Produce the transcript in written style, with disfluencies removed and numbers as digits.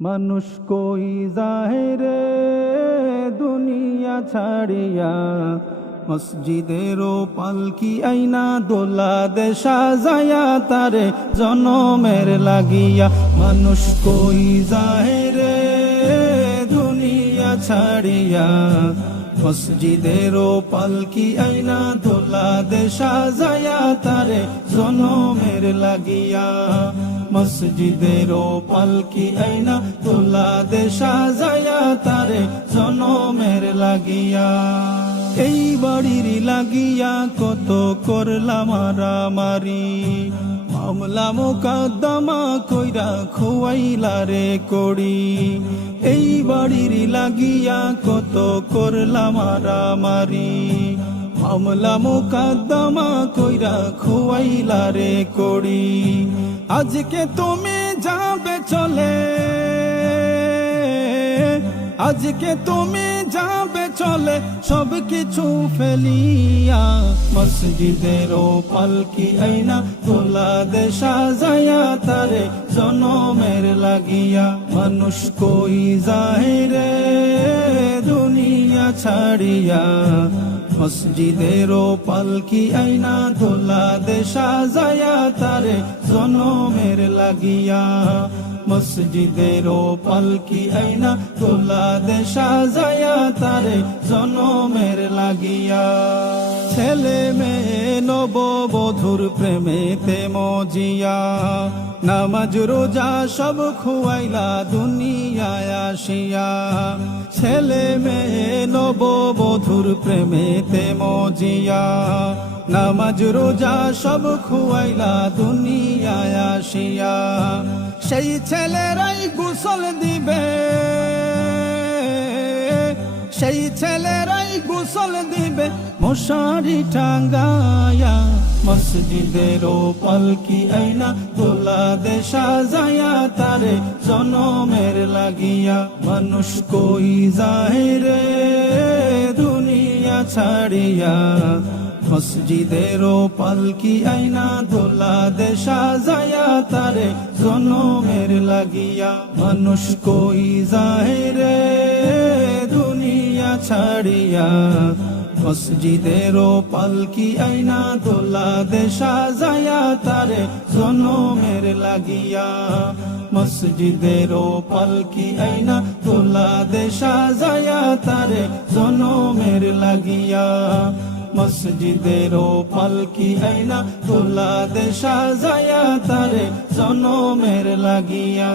মানুষ কই জাহেরে দুনিয়া ছাড়িয়া, মসজিদেরও পালকি আইনা দোলা দে সাজায়া তারে জনমের লাগিয়া। মানুষ কই জাহেরে দুনিয়া ছাড়িয়া, মসজিদেরও পালকি আইনা দোলা দে সাজায়া তারে জনমের লাগিয়া। মসজিদেরও পালকি আইনা দোলা দে সাজায়া তারে জনমের লাগিয়া। এই বাড়ির লাগিয়া কত করলাম মারামারি, মামলা মোকদ্দমা কইরা খোয়াইলা রে করি। এই বাড়ির লাগিয়া কত করলাম মারামারি, মামলা মোকদ্দমা কইরা খোয়াইলা রে করি। আজকে তুমি যাবে চলে, আজকে তুমি যাবে চলে সব কিছু ফেলিয়া। মসজিদেরও পালকি আইনা দোলা দে সাজায়া তারে জনমের লাগিয়া। মানুষ কই জাহেরে দুনিয়া ছাড়িয়া, মসজিদেরও পালকি আইনা দোলা দে সাজায়া তারে জনমের লাগিয়া। মসজিদেরও পালকি আইনা দোলা দে সাজায়া তারে জনমের লাগিয়া। ছেলে মেয়ে নববধূর প্রেমেতে মজিয়া, নামাজ রোজা সব খুয়াইলা দুনিয়ায় আসিয়া। ছেলে মেয়ে নববধূর প্রেমেতে মজিয়া, নামাজ রোজা সব খুয়াইলা দুনিয়ায় আসিয়া। সেই ছেলেরাই গোসল দিবে, সেই ছেলেরাই গোসল দিবে মশারি টাঙ্গায়া। মসজিদেরও পালকি আইনা দোলা দে সাজায়া তারে জনমের লাগিয়া। মানুষ কই জাহেরে দুনিয়া ছাড়িয়া, মসজিদেরও পালকি আইনা দোলা দে সাজায়া তারে জনমের লাগিয়া। মানুষ কই জাহেরে দুনিয়া ছাড়িয়া, মসজিদেরও পালকি আইনা দোলা দে সাজায়া তারে জনমের লাগিয়া। মসজিদেরও পালকি আইনা দোলা দে সাজায়া তারে জনমের লাগিয়া। মসজিদেরও পালকি আইনা দোলা দে সাজায়া তারে জনমের লাগিয়া।